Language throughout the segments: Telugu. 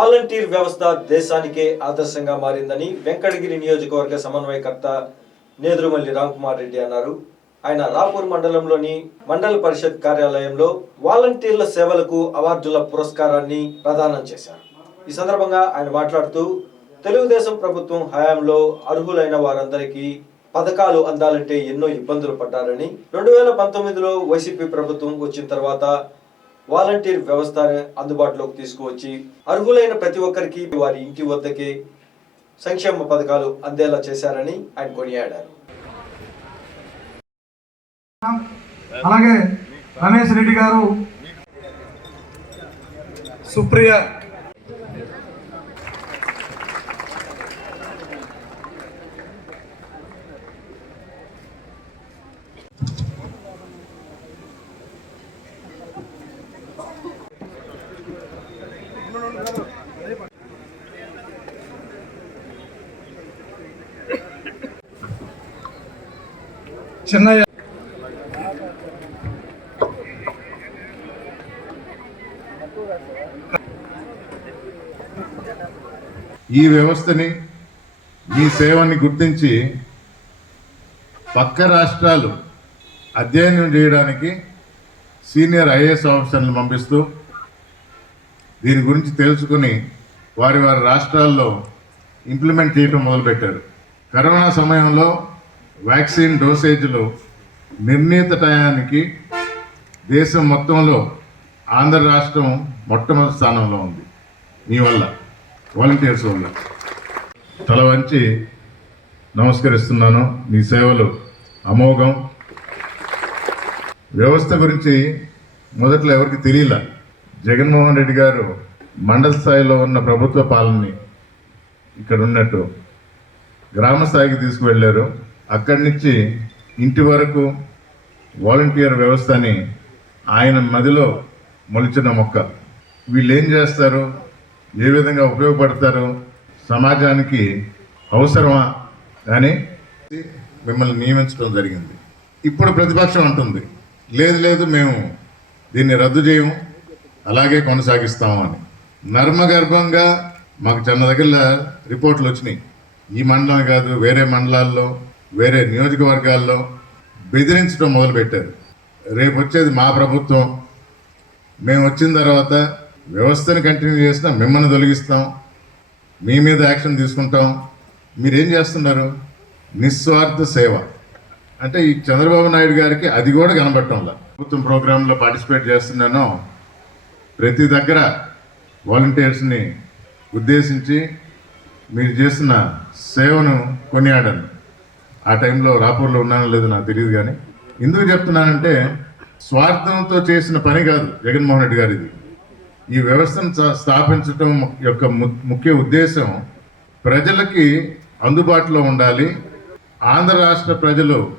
వాలంటీర్ వ్యవస్థ దేశానికే ఆదర్శంగా మారిందని వెంకటగిరి నియోజకవర్గ సమన్వయకర్త నేదురుమల్లి రామ్కుమార్ రెడ్డి అన్నారు. ఆయన రాపూర్ మండలంలోని మండల పరిషత్ కార్యాలయంలో వాలంటీర్ల సేవలకు అవార్డుల పురస్కారాన్ని ప్రదానం చేశారు. ఈ సందర్భంగా ఆయన మాట్లాడుతూ తెలుగుదేశం ప్రభుత్వం హయాంలో అర్హులైన వారందరికీ పథకాలు అందాలంటే ఎన్నో ఇబ్బందులు పడ్డారని రెండు వేల పంతొమ్మిదిలో వైసీపీ ప్రభుత్వం వచ్చిన తర్వాత వాలంటీర్ వ్యవస్థ అందుబాటులోకి తీసుకువచ్చి అర్హులైన ప్రతి ఒక్కరికి వారి ఇంటి వద్దకే సంక్షేమ పథకాలు అందేలా చేశారని ఆయన కొనియాడారు. అలాగే రమేష్ రెడ్డి గారు సుప్రియ చిన్నయ్య. ఈ వ్యవస్థని ఈ సేవని గుర్తించి పక్క రాష్ట్రాలు అధ్యయనం చేయడానికి సీనియర్ ఐఏఎస్ ఆఫీసర్లను పంపిస్తూ దీని గురించి తెలుసుకుని వారి వారి రాష్ట్రాల్లో ఇంప్లిమెంట్ చేయడం మొదలుపెట్టారు. కరోనా సమయంలో వ్యాక్సిన్ డోసేజ్లు నిర్ణీత టయానికి దేశం మొత్తంలో ఆంధ్ర రాష్ట్రం మొట్టమొదటి స్థానంలో ఉంది. మీ వల్ల వాలంటీర్స్ వల్ల. తల వంచి నమస్కరిస్తున్నాను. మీ సేవలు అమోఘం. వ్యవస్థ గురించి మొదట్లో ఎవరికి తెలియల? జగన్మోహన్ రెడ్డి గారు మండల స్థాయిలో ఉన్న ప్రభుత్వ పాలనని ఇక్కడ ఉన్నట్టు గ్రామ స్థాయికి తీసుకువెళ్ళారు. అక్కడి నుంచి ఇంటి వరకు వాలంటీర్ వ్యవస్థని ఆయన మదిలో మొలిచిన మొక్క. వీళ్ళు ఏం చేస్తారు? ఏ విధంగా ఉపయోగపడతారు? సమాజానికి అవసరమా? అని మిమ్మల్ని నియమించడం జరిగింది. ఇప్పుడు ప్రతిపక్షం అంటుంది లేదు లేదు మేము దీన్ని రద్దు చేయము అలాగే కొనసాగిస్తాము అని. నర్మగర్భంగా మాకు చిన్న దగ్గర రిపోర్ట్లు వచ్చినాయి. ఈ మండలం కాదు వేరే మండలాల్లో వేరే నియోజకవర్గాల్లో బెదిరించడం మొదలుపెట్టారు. రేపు వచ్చేది మా ప్రభుత్వం. మేము వచ్చిన తర్వాత వ్యవస్థను కంటిన్యూ చేసినా మిమ్మల్ని తొలగిస్తాం. మీ మీద యాక్షన్ తీసుకుంటాం. మీరేం చేస్తున్నారు? నిస్వార్థ సేవ. అంటే ఈ చంద్రబాబు నాయుడు గారికి అది కూడా కనబడటంలా ప్రభుత్వం ప్రోగ్రాంలో పార్టిసిపేట్ చేస్తున్నాను. ప్రతి దగ్గర వాలంటీర్స్ని ఉద్దేశించి మీరు చేస్తున్న సేవను కొనియాడను ఆ టైంలో రాపూర్లో ఉన్నానో లేదో నాకు తెలియదు కానీ ఎందుకు చెప్తున్నానంటే స్వార్థంతో చేసిన పని కాదు జగన్మోహన్ రెడ్డి గారిది. ఈ వ్యవస్థను స్థాపించడం యొక్క ము- ముఖ్య ఉద్దేశం ప్రజలకి అందుబాటులో ఉండాలి. ఆంధ్ర రాష్ట్ర ప్రజలు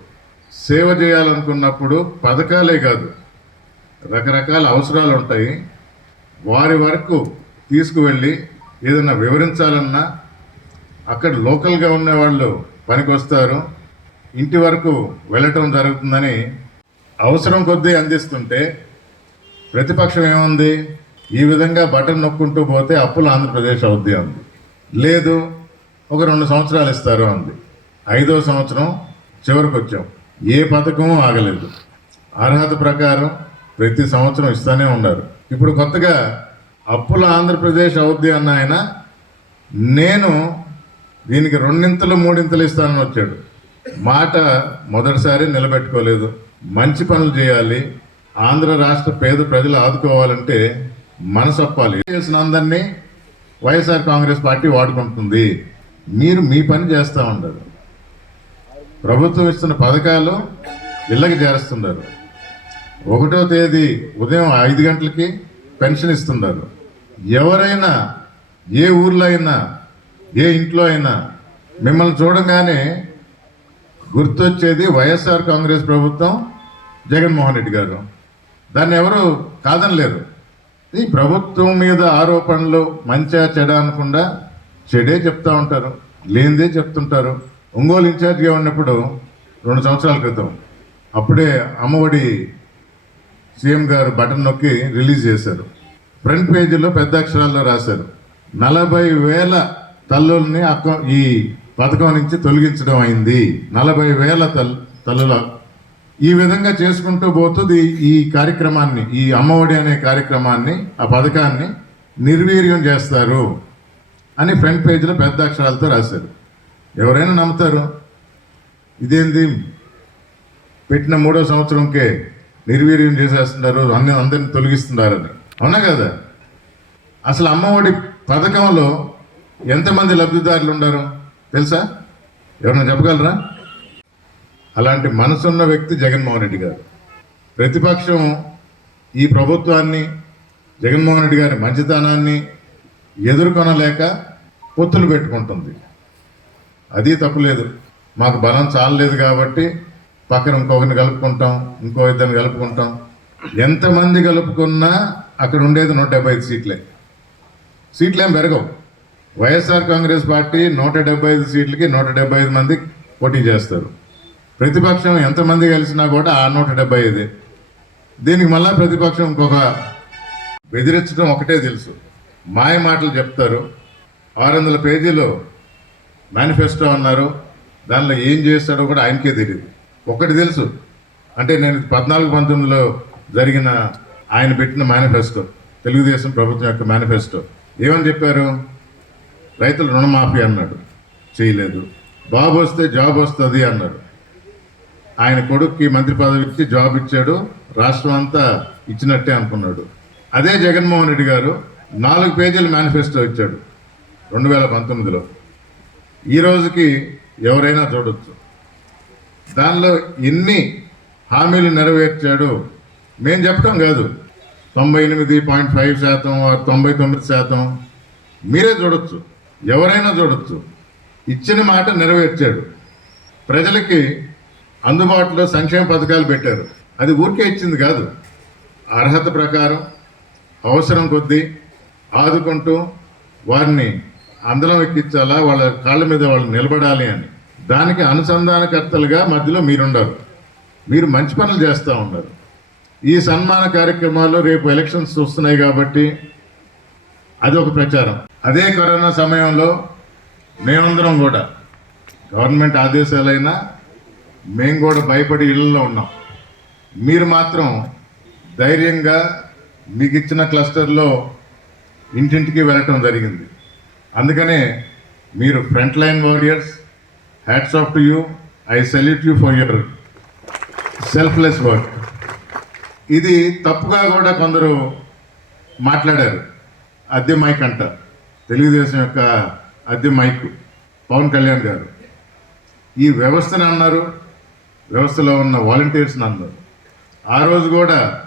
సేవ చేయాలనుకున్నప్పుడు పథకాలే కాదు రకరకాల అవసరాలు ఉంటాయి వారి వరకు తీసుకువెళ్ళి ఏదైనా వివరించాలన్నా అక్కడ లోకల్గా ఉన్న వాళ్ళు పనికొస్తారు ఇంటి వరకు వెళ్ళటం జరుగుతుందని అవసరం కొద్దీ అందిస్తుంటే ప్రతిపక్షం ఏముంది? ఈ విధంగా బటన్ నొక్కుంటూ పోతే అప్పులు ఆంధ్రప్రదేశ్ అవుద్ది అంది. లేదు ఒక రెండు సంవత్సరాలు ఇస్తారు అంది. ఐదో సంవత్సరం చివరికి వచ్చాం ఏ పథకము ఆగలేదు. అర్హత ప్రకారం ప్రతి సంవత్సరం ఇస్తూనే ఉన్నారు. ఇప్పుడు కొత్తగా అప్పుల ఆంధ్రప్రదేశ్ అవుద్ది అన్న ఆయన నేను దీనికి రెండింతలు మూడింతలు ఇస్తానని వచ్చాడు. మాట మొదటిసారి నిలబెట్టుకోలేదు. మంచి పనులు చేయాలి. ఆంధ్ర రాష్ట్ర పేద ప్రజలు ఆదుకోవాలంటే మనసొప్పాలి. చేసిన అందరినీ వైఎస్ఆర్ కాంగ్రెస్ పార్టీ వాడుకుంటుంది. మీరు మీ పని చేస్తూ ఉండరు. ప్రభుత్వం ఇస్తున్న పథకాలు ఇళ్ళకి చేరుస్తున్నారు. ఒకటో తేదీ ఉదయం ఐదు గంటలకి పెన్షన్ ఇస్తున్నారు. ఎవరైనా ఏ ఊర్లో అయినా ఏ ఇంట్లో అయినా. మిమ్మల్ని చూడగానే గుర్తొచ్చేది వైఎస్ఆర్ కాంగ్రెస్ ప్రభుత్వం జగన్మోహన్ రెడ్డి గారు. దాన్ని ఎవరు కాదనలేరు. ఈ ప్రభుత్వం మీద ఆరోపణలు మంచా చెడ అనకుండా చెడే చెప్తా ఉంటారు లేనిదే చెప్తుంటారు. ఒంగోలు ఇన్ఛార్జిగా ఉన్నప్పుడు రెండు సంవత్సరాల క్రితం అప్పుడే అమ్మఒడి సీఎం గారు బటన్ నొక్కి రిలీజ్ చేశారు. ఫ్రంట్ పేజీలో పెద్ద అక్షరాల్లో రాశారు. నలభై వేల తల్లుల్ని అక్క ఈ పథకం నుంచి తొలగించడం అయింది. నలభై వేల తల్ తల్లుల ఈ విధంగా చేసుకుంటూ పోతుంది ఈ కార్యక్రమాన్ని ఈ అమ్మఒడి అనే కార్యక్రమాన్ని ఆ పథకాన్ని నిర్వీర్యం చేస్తారు అని ఫ్రంట్ పేజీలో పెద్ద అక్షరాలతో రాశారు. ఎవరైనా నమ్ముతారు? ఇదేంది? పెట్టిన మూడో సంవత్సరంకే నిర్వీర్యం చేసేస్తున్నారు అన్ని అందరిని తొలగిస్తున్నారని. అవునా కదా? అసలు అమ్మఒడి పథకంలో ఎంతమంది లబ్ధిదారులు ఉన్నారు తెలుసా? ఎవరైనా చెప్పగలరా? అలాంటి మనసున్న వ్యక్తి జగన్మోహన్ రెడ్డి గారు. ప్రతిపక్షం ఈ ప్రభుత్వాన్ని జగన్మోహన్ రెడ్డి గారి మంచితనాన్ని ఎదుర్కొనలేక పొత్తులు పెట్టుకుంటుంది. అది తప్పులేదు. మాకు బలం చాలలేదు కాబట్టి పక్కన ఇంకొకరిని కలుపుకుంటాం ఇంకో ఇద్దరిని కలుపుకుంటాం. ఎంతమంది కలుపుకున్నా అక్కడ ఉండేది నూట డెబ్బై ఐదు సీట్లే. సీట్లు ఏం పెరగవు. వైఎస్ఆర్ కాంగ్రెస్ పార్టీ నూట డెబ్బై ఐదు సీట్లకి నూట డెబ్బై ఐదు మంది పోటీ చేస్తారు. ప్రతిపక్షం ఎంతమంది కలిసినా కూడా ఆ నూట డెబ్బై ఐదే. దీనికి మళ్ళా ప్రతిపక్షం ఇంకొక బెదిరించడం ఒకటే తెలుసు. మాయ మాటలు చెప్తారు. ఆరు వందల పేజీలో మేనిఫెస్టో అన్నారు. దానిలో ఏం చేస్తాడో కూడా ఆయనకే తెలియదు ఒకటి తెలుసు. అంటే నేను పద్నాలుగు పంతొమ్మిదిలో జరిగిన ఆయన పెట్టిన మేనిఫెస్టో తెలుగుదేశం ప్రభుత్వం యొక్క మేనిఫెస్టో. ఏమని చెప్పారు? రైతులు రుణమాఫీ అన్నాడు. చేయలేదు. బాబు వస్తే జాబ్ వస్తుంది అన్నాడు. ఆయన కొడుక్కి మంత్రి పదవి ఇచ్చి జాబ్ ఇచ్చాడు. రాష్ట్రం అంతా ఇచ్చినట్టే అనుకున్నాడు. అదే జగన్మోహన్ రెడ్డి గారు నాలుగు పేజీల మేనిఫెస్టో ఇచ్చాడు రెండు వేల పంతొమ్మిదిలో. ఈ రోజుకి ఎవరైనా చూడొచ్చు. దానిలో ఎన్ని హామీలు నెరవేర్చాడు మేము చెప్పడం కాదు. తొంభై ఎనిమిది పాయింట్ ఫైవ్ శాతం తొంభై తొమ్మిది శాతం మీరే చూడొచ్చు. ఎవరైనా చూడొచ్చు. ఇచ్చిన మాట నెరవేర్చాడు. ప్రజలకి అందుబాటులో సంక్షేమ పథకాలు పెట్టారు. అది ఊరికే ఇచ్చింది కాదు. అర్హత ప్రకారం అవసరం కొద్దీ ఆదుకుంటూ వారిని అందరం ఎక్కించాలా వాళ్ళ కాళ్ళ మీద వాళ్ళు నిలబడాలి అని. దానికి అనుసంధానకర్తలుగా మధ్యలో మీరుండరు. మీరు మంచి పనులు చేస్తూ ఉన్నారు. ఈ సన్మాన కార్యక్రమాల్లో రేపు ఎలక్షన్స్ వస్తున్నాయి కాబట్టి అది ఒక ప్రచారం. అదే కరోనా సమయంలో మేమందరం కూడా గవర్నమెంట్ ఆదేశాలైనా మేము కూడా భయపడి ఇళ్ళల్లో ఉన్నాం. మీరు మాత్రం ధైర్యంగా మీకు ఇచ్చిన క్లస్టర్లో ఇంటింటికి వెళ్ళటం జరిగింది. అందుకనే మీరు front line warriors hats off to you. I salute you for your selfless work. ఇది తప్పుగా కూడా కొందరు మాట్లాడారు. అద్దె మైక్ అంటారు. తెలుగుదేశం యొక్క అద్దె మైక్ పవన్ కళ్యాణ్ గారు. ఈ వ్యవస్థను అన్నారు వ్యవస్థలో ఉన్న వాలంటీర్స్ని అన్నారు. ఆ రోజు కూడా